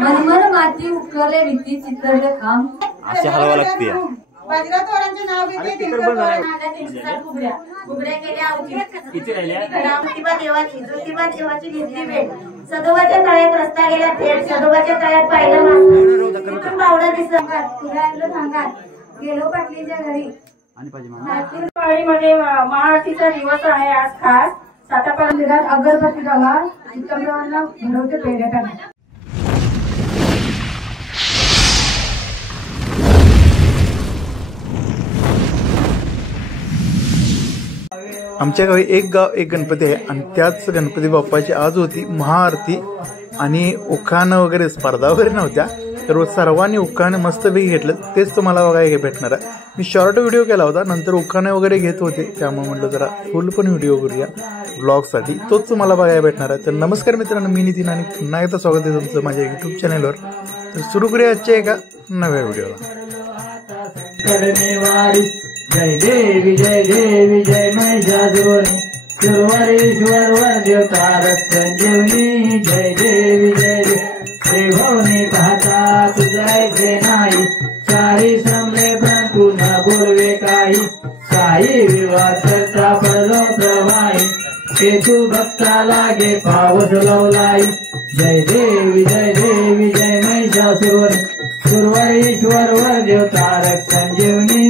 मनमन माती उकरले भीती चित्रले खांब अशी हलवा लागते बाजीराव तोरांचे नाव घेते घुबड्या केल्या आवती ज्योतिबा देवाची घेतली भेट सदोबाच्या तळ्यात रस्ता गेला थेट सदोबाच्या तळ्यात पाहिलं मास बावडा दिसला तुला ऐकलं सांगात गेलो पाटलीच्या घरी मध्ये महाआरतीचा दिवस आहे आज खास सातापारा अगरबत्ती लावा चित्रपटांना भरवते पेढ्या टाका आमच्या गावी एक गाव एक गणपती आहे आणि त्याच गणपती बाप्पाची आज होती महाआरती आणि उखाणं वगैरे स्पर्धा वगैरे नव्हत्या तर सर्वांनी उखाणं मस्तपैकी घेतलं तेच तुम्हाला बघायला भेटणार आहे. मी शॉर्ट व्हिडिओ केला होता नंतर उखाणे वगैरे घेत होते त्यामुळे म्हटलं जरा फुल पण व्हिडिओ करूया ब्लॉगसाठी तोच तुम्हाला बघायला भेटणार आहे. तर नमस्कार मित्रांनो मी नितीन आणि पुन्हा एकदा स्वागत आहे तुमचं माझ्या युट्यूब चॅनलवर. तर सुरू करूया आजच्या एका नव्या व्हिडिओला. जय देवी जय महिषासुरवने सुरवरेश्वर देवतारक संजीवनी जय देवी जय भवनी पाहता तुझायचे नाही चारी श्रमले परंतु न बोलवे काही साई विवाह चर्चा पडलो प्रवाही केतू भक्ता लागे पावस लवलाई जय देवी जय महिषासुरवने सुरवरेश्वर देवतारक संजीवनी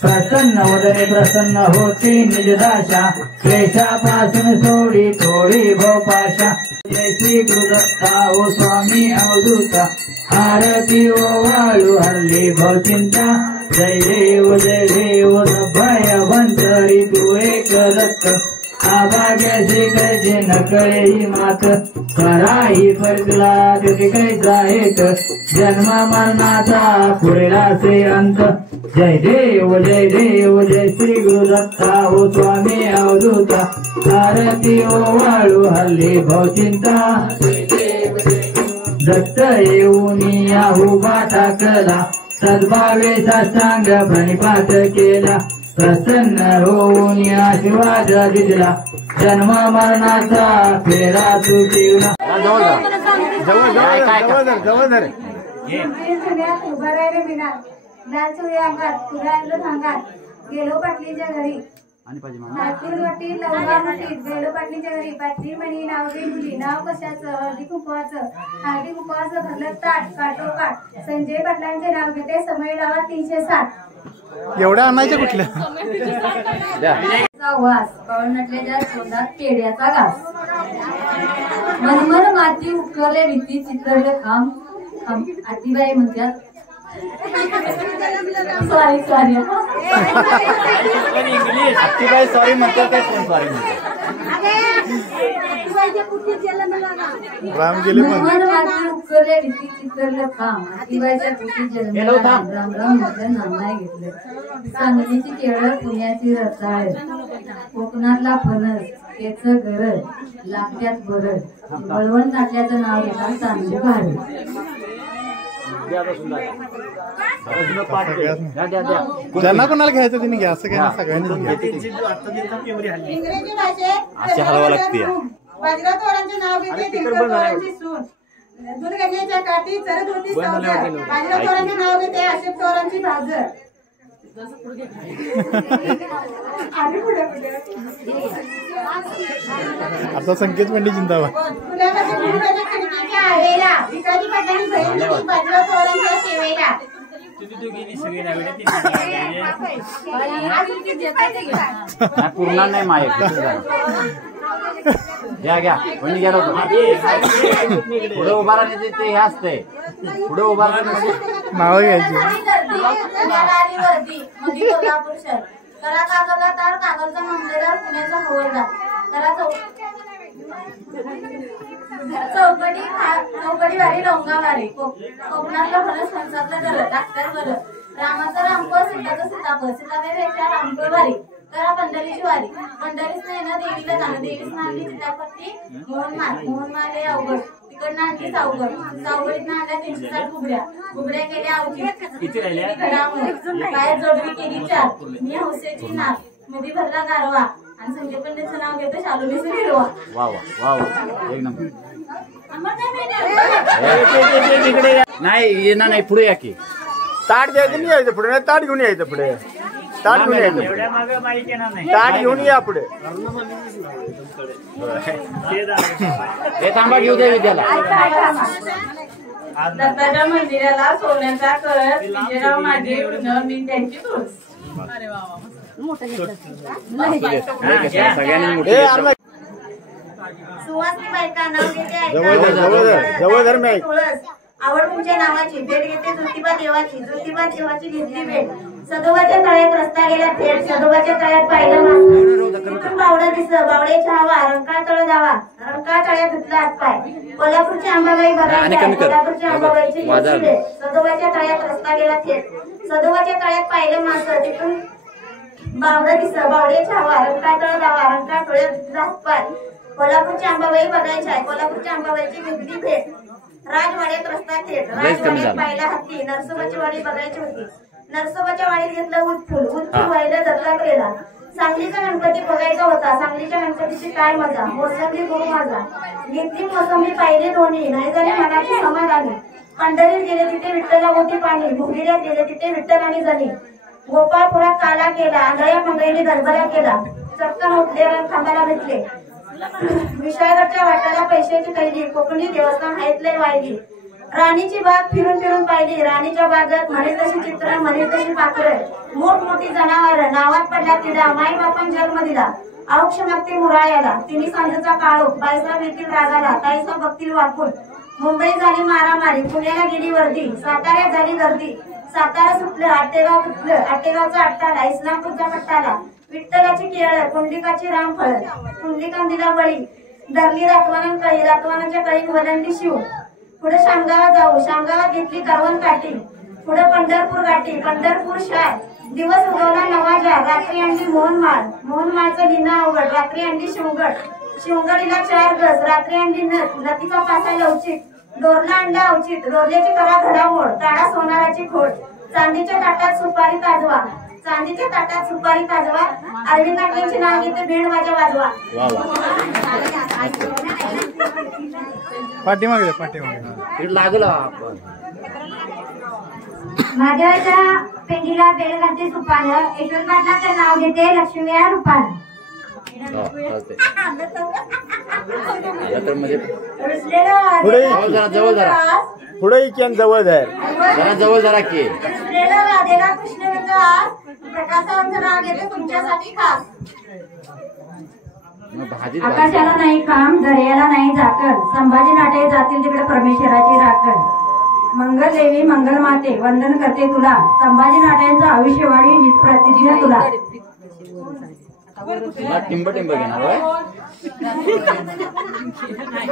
प्रसन्न वदने प्रसन्न होती निजदाशा क्लेशापासून सोडी थोडी भोपाशा जय श्री गुरुदत्ता ओ स्वामी अवधूता आरती ओ वाळू हरली भवचिंता जय देव भयवंतरी तू एक दत्त आभाग्याचे कैसे नकळे ही मात कराही फरकला तिथे कैसा एक जन्म मरणाचा पुरेला से अंत जय देव जय श्री गुरुदत्ता ओ स्वामी अवधूता आरती ओ वाळू हल्ली भवचिंता दत्त येऊन उभा टाकला सद्भावे साष्टांग प्रणिपात केला प्रसन्न होऊन आशीर्वाद दिला जन्म मरणाचा फेरा सुटला. गेलो पाटलीच्या घरी गेलो पाटलीच्या घरी पाटली म्हणी नाव दे मुली नाव कशाचं हळदी कुंकवाचं भरलं ताट काठोकाठ संजय पाटलांचे नाव घेते समय लावा 360 एवढ्या आणायच्या कुठल्या वास पवनटल्याच्या तोंडात केड्याचा घास मनमन माती उकरले भीती चित्रले खांब आतीबाई म्हणतात सॉरी आत्तीबाई सॉरी म्हणतात काय कोण सॉरी म्हणतात राम गेले मनमन माती उकरले भीती चित्रले खांब आतीबाईच्या पोटी जन्म राम म्हटलं नाव नाही घेतलं. सांगलीची केळं पुण्याची रताळ कोकणातला फणस त्याच गरज लागत्यात बरड बळवंत नाटल्याचं नाव घेतात चांगली भारी ज्यांना कोणाला घ्यायचं तिने घ्या असं घ्या सगळ्यांनी इंग्रजी भाषेत अशी हलवा लागते बाजीराव तोरांचे नाव घेते तोरांची सून दुर्गण्याच्या काठी चरत होती बाजीराव तोरांचे नाव घेते अशोक तोरांची भाजर आता संकेत पंडित जिंदाबाद. खिडकीच्या आवेला भिकाजी पाटलांनी बहीण होती बाजीराव तोरांच्या सेवेला पूर्ण नाही माहीत घ्या कोणी गेलो पुढे उभा राहण्याचे ते हे असते पुढे उभा राहण्याचे नाव घ्यायची करा कागदला तार कागदचा मामलेदार पुण्याचा हवालदार करा चौकडी वारी डोंगा वारी कोकणातलं फणस फणसातलं गरज डाक्टर बरं रामाचं रामपर सीताचं सीतापर सीतादेवीच्या रामपर वारी करा पंढरीची वारी पंढरीच नाही ना देवीला जाणं देवीच मारली सीतापत्ती मोहनमाल हे अवघड तिकडनं आणली सावगडीतनं आणल्या 360 घुबड्या केल्या आवती काय जोडवी केली 4 मी हौसेची नाक मध्ये भरला गारवा आणि संजय पंडितचं नाव घेतो शालुनीचं हिरवा. वा वा वा एक नंबर. नाही येणार नाही, पुढे या की. ताट द्यायचं नाही यायचं पुढे, नाही ताट घेऊन यायचं पुढे, ताट घेऊन यायचं, ताट घेऊन या पुढे. हे थांबा, घेऊ दे विद्याला. दत्ताच्या मंदिराला सोन्याचा कळस विजयराव मागे मी त्यांची तुळस. सगळ्यांनी मोठी सुवासनी बायका नाव घेते जवळ धर मी. तुळस आवड तुमच्या नावाची, भेट घेते ज्योतिबा देवाची, ज्योतिबा देवाची घेतली भेट. सदोबाच्या तळ्यात रस्ता गेला थेट, सदोबाच्या तळ्यात पाहिलं मास. तिथून बावडं दिसलं, बावड्याच्या हवा, रंकाळ तळ जावा, रंकाळ तळ्यात धुतला हातपाय. कोल्हापूरची अंबाबाई बघायची, कोल्हापूरची अंबाबाईची घेतली भेट. सदोबाच्या तळ्यात रस्ता गेला थेट, सदोबाच्या तळ्यात पाहिलं मास. तिथून बावडं दिसलं, बावड्याच्या हवा, रंकाळ तळ जावा, रंकाळ तळ्यात धुतला हातपाय. कोल्हापूरची अंबाबाई बघायची आहे, कोल्हापूरच्या अंबाबाईची घेतली भेट. राजवाड्यात रस्ता थेट, राजवाड्यात पाहिला हत्ती. नरसोबाची वाडी बघायची होती, नरसोबाच्या वाडीत घेतलं ऊसफूल, ऊसफूल व्हायला दत्तात्रेयला. सांगलीचा गणपती बघायचा होता, सांगलीच्या गणपतीची काय मजा. मोसंबी गुरु माझा, घेतली मोसंबी पाहिले दोन्ही, नाही झाले मनाची समाधानी. पंढरीत गेले तिथे विठ्ठला होती पाणी, मुंगिऱ्यात गेले तिथे विठ्ठल आणि जणी. गोपाळपुरात काला केला, आंधळ्या मंगळीने गरबरा केला. चटकन उठले रंग खांबाला भेटले, विशाळगडच्या वाटाला पैशाची कैली. कोकणी देवस्थान हायतले वाहिली, राणीची बाग फिरून फिरून पाहिली. राणीच्या बागेत म्हणे तशी चित्र, म्हणे तशी पाखरं, मोठमोठी जनावर, नावात पडला तिडा. माई बापान जन्म दिला, औक्ष मागते मुरायाला. तिन्ही सांजेचा काळोख, बायसा येतील रागाला, ताईसा बघतील वाकून. मुंबई झाली मारामारी, पुण्याला गेली वर्दी, साताऱ्यात झाली गर्दी. सातारा सुटलं, आटेगाव तुटलं, आटेगावचा अट्टाला, इस्लामपूरचा पट्टाला. विठ्ठलाची केळ, पुंडलिकाची रामफळ, पुंडलिकान दिला बळी. धरली रातवानान कळी, रातवानाच्या कळीत वलंडी शिव. पुढे शामगावात जाऊ, शामगावात घेतली करवण काठी. पुढे पंढरपूर गाठी, पंढरपूर शाळ. दिवस उगवला नवाजार, रात्री अंडी मोहनमाळ, मोहनमाळचं लिना अवघड. रात्री अंडी शिवगड, शिवगडीला 4 गज. रात्री अंडी नथ, नथीचा पासा लवचिक. डोरला अंडा अवचित, डोरल्याची करा घडामोड. काळा सोनाराची खोड, चांदीच्या ताटात सुपारी ताजवा, चांदीच्या ताटात सुपारी ताजवा. अरविंद नाटकांचे नाव घेते, भेंड वाजा वाजवा. पाठीमागे पाठीमागे लागलं आपण. महादेवाच्या पेंडीला बेल घालते सुपानं, यशवंत पाटलाचं नाव घेते, लक्ष्मी या रूपानं. जवळ जरा, पुढे इकडे जवळ जाय, जरा जवळ जरा की. राधेला कृष्णविंद आज प्रकाशाचं नाव घेते तुमच्यासाठी खास. आकाशाला नाही काम, दर्याला नाही झाकण, संभाजी नाटे जातील तिकडे परमेश्वराची राखण. मंगल देवी मंगल माते वंदन करते तुला, संभाजी नाट्यांचं आयुष्यवाणी हीच प्रतिदिन तुला. टिंब टिंब घेणार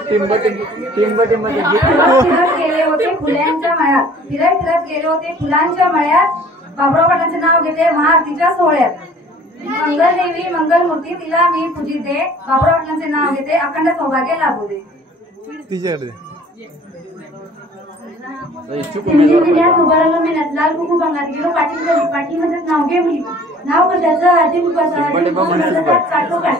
टिंब टिंब टिंब फिरत गेले होते फुलांच्या मळ्यात, फिरत फिरत गेले होते फुलांच्या मळ्यात. बाबुराव पाटलांचे नाव घेते महाआरतीच्या सोहळ्यात. मंगल देवी मंगलमूर्ती तिला मी पूजिते, बाबुराव पाटलांचे नाव घेते, अखंड सौभाग्य लाभू दे. तिच्याकडे उभारलो मी लाल कुकू बंगाल गेलो पाटील गेली, पाटील मध्ये नाव घे मी नाव कशाचं आधी काटो काट.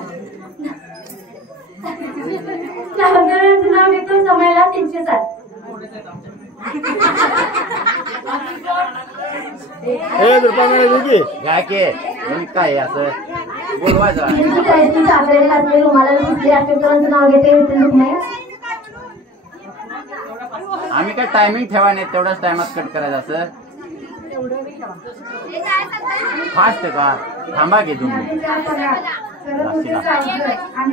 नाव घेतो समयाला 307. काय असं बोलवायचं. नाव घेते. आम्ही काय टायमिंग ठेवा नाही, तेवढ्याच टायमात कट करायचं. असं फास्ट का? थांबा घे तुम्ही.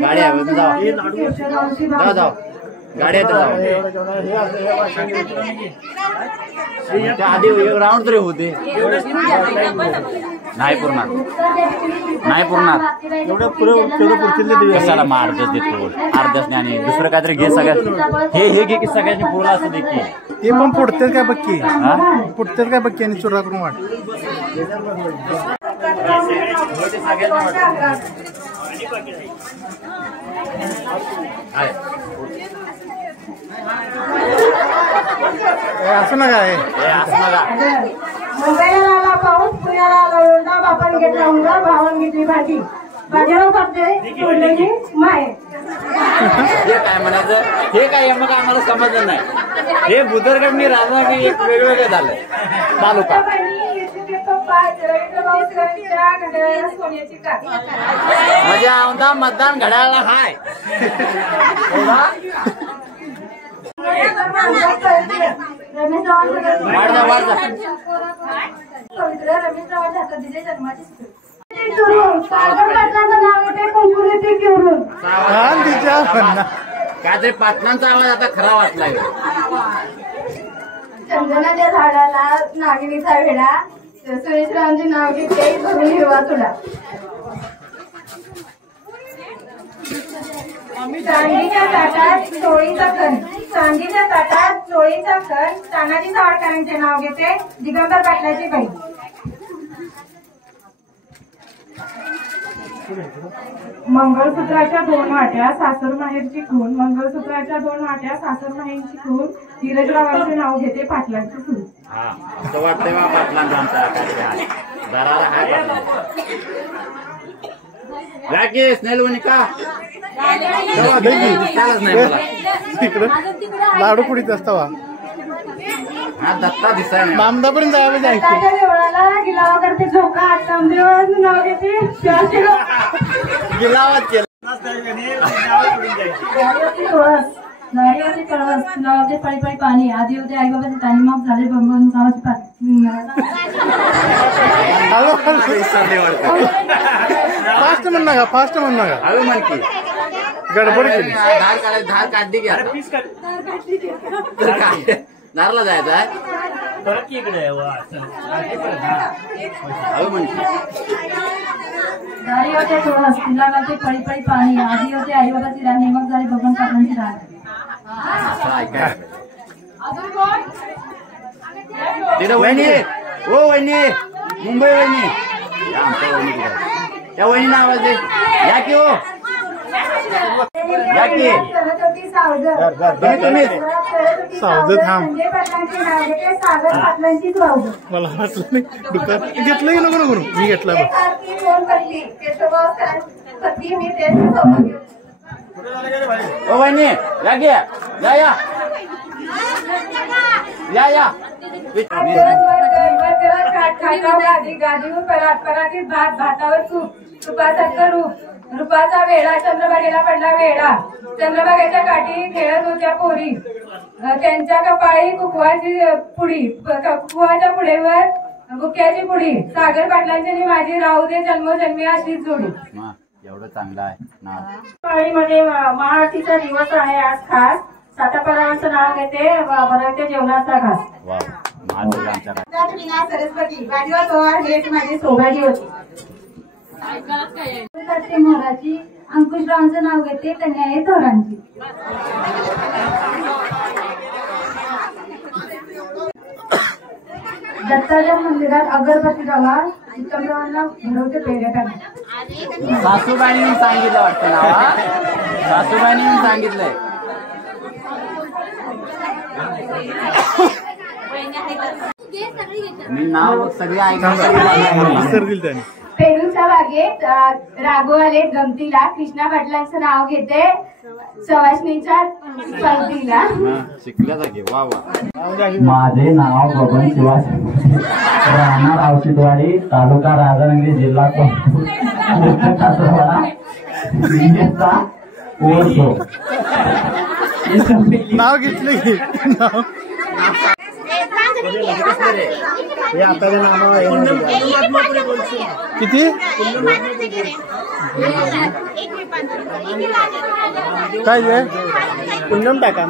गाडी आहे जाऊ जाऊ, गाडी आहे त्या आधी एक राऊंड तरी होते. नाही पुरणार, नाही पुरणार. एवढं पुढे कशाला मग अर्धच देतो, अर्धच आणि दुसरं काहीतरी घे. सगळ्यात हे घे की सगळ्यांनी पूर्ण असं दे की. ते पण पुढतात काय बक्की, पुढतात काय बक्की आणि चुरा करून वाट. असं ना काय मुंबईला आला पाऊस, पुण्याला आला ओरडा, बापान घेतला उंडा, भावान घेतली भाजी. बाजारात आपले सोडलेली माय. हे काय म्हणायचं हे काय मग आम्हाला समजलं नाही. हे बुदरगड राधानगरी एक वेगवेगळं झालं तालुका. म्हणजे आमचा मतदान घड्याळाला हाय. काहीतरी पाटलांचा आवाज आता खरा वाटलाय. चंदनाच्या झाडाला नागिनीचा वेडा, सुरेशरावांचे नाव घेते भरून हिरवा तुडा. चांदीच्या ताटात चोळीचा खण, चांदीच्या ताटात चोळीचा खण. तानाजी सावरकरांचे नाव घेते दिगंबर पाटलाची बाई. मंगळसूत्राच्या 2 वाट्या सासर माहेरची खून, मंगळसूत्राच्या 2 वाट्या सासर माहेरची खून. धीरजरावांचे नाव घेते पाटलांची सून. हा असं वाटतंय बा पाटलांचा आमचा दराला हाय पाटला. राकेश नेलवणी का चालच नाही मला तिकडं लाडू पुडीत असतावा हा दत्ता दिसाय नाही. नामदापर्यंत जायला जायचं. दत्ताच्या देवळाला गिलावा करते झोका. आत्मदेवाचं नाव घेते गिलावात केलं. नारियाचे कळवस, नावाचे पळी पळी पाणी. आधी होते आई बाबाचे ताणी माप झाले भगवान गावाची फास्ट म्हण नका, फास्ट म्हण नका. हळू म्हण की गडबड केली. धार काढायची, धार काढली की आता. तर काय धारला जायचं आहे. हळू म्हण की दारी होते थोडस, तिला गावते पळी पळी पाणी. आधी होते आई बाबाची राणी, मग झाली भगवान पाटलांची राणी. असं ऐकाय तिथं वहिनी. ओ वहिनी, मुंबई वहिनी. या आमच्या वहिनी कुठे? त्या वहिनीला आवाज दे. या की हो, या की सरस्वती सावजर. तुम्ही सावधत थांब. संजय पाटलांचे नाव घेते सागर पाटलांची सावजर. मला वाटलं नाही दुकान घेतलं की नको नको मी घेतला बघ. कोण पडली केशवराव पती मी त्यांची सौभाग्य. ओ वहिनी या की या या या या. गादीवर परातीत भात, भातावर तूप, तुपासारखं रूप. रूपाचा वेळा चंद्रभागेला पडला वेळा. चंद्रभागेच्या काठी खेळत होत्या पोरी. त्यांच्या कपाळी कुकवाची पुडी, कुकवाच्या पुढेवर बुक्याची पुडी. सागर पाटलांची आणि माझी राहू दे जन्मोजन्मी अशीच जोडी. एवढं चांगलं आहे नाव. मध्ये महाआरतीचा दिवस आहे आज खास. सातापरावांचं नाव घेते बनवते जेवणाचा घास. वा महादेवांच्या सरस्वती गाडीवर पवार हेच माझी सौभागी होती. मोराची अंकुशरावांचं नाव घेते कन्या थोरांची. दत्ताच्या मंदिरात अगरबत्ती रवा, चिकमरावांना भरवते पेढे टाकले. सासूबाईंनी सांगितलं वाटतं नाव. सासूबाईंनी सांगितलंय. मी नाव सगळे सर दिल त्याने. पेरूच्या बागेत राघव आले गमतीला. कृष्णा पाटलांचं नाव घेते सवाष्णीच्या पंक्तीला. शिकल्या जागे. वा वा. माझे नाव बबन शिवास, राहणार औषधवाडी, तालुका राधानगरी, जिल्हा नाव घेतलं की नाव किती काय पुण्यम टाका.